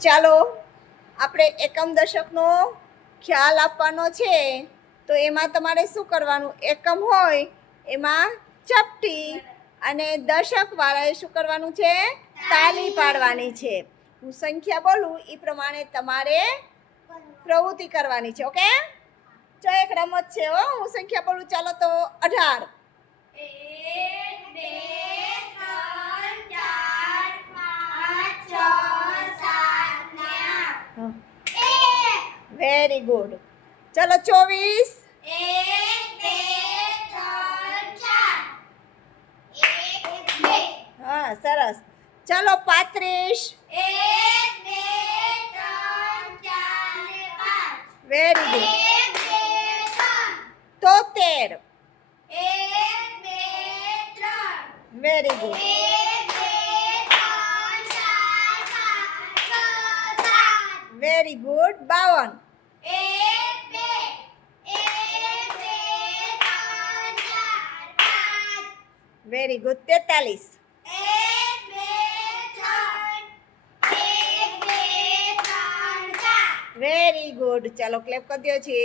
ચાલો, આપણે એકમ દશકનો ખ્યાલ આપવાનો છે. તો એમાં તમારે શું કરવાનું? એકમ હોય, એમાં ચપટી અને દશકવાળાએ શું કરવાનું છે? તાલી પાડવાની છે. હું સંખ્યા બોલું એ પ્રમાણે તમારે પ્રવૃત્તિ કરવાની છે, ઓકે? ચો એક રમત છે, હો. હું સંખ્યા બોલું, ચાલો તો અઢાર. વેરી ગુડ ચલો ચોવીસ. હા સરસ. ચલો પાંત્રીસ. વેરી ગુડ તોતેર. વેરી ગુડ વેરી ગુડ બાવન. વેરી ગુડ તેતાલીસ. વેરી ગુડ ચાલો ક્લેપ કરી દો છે.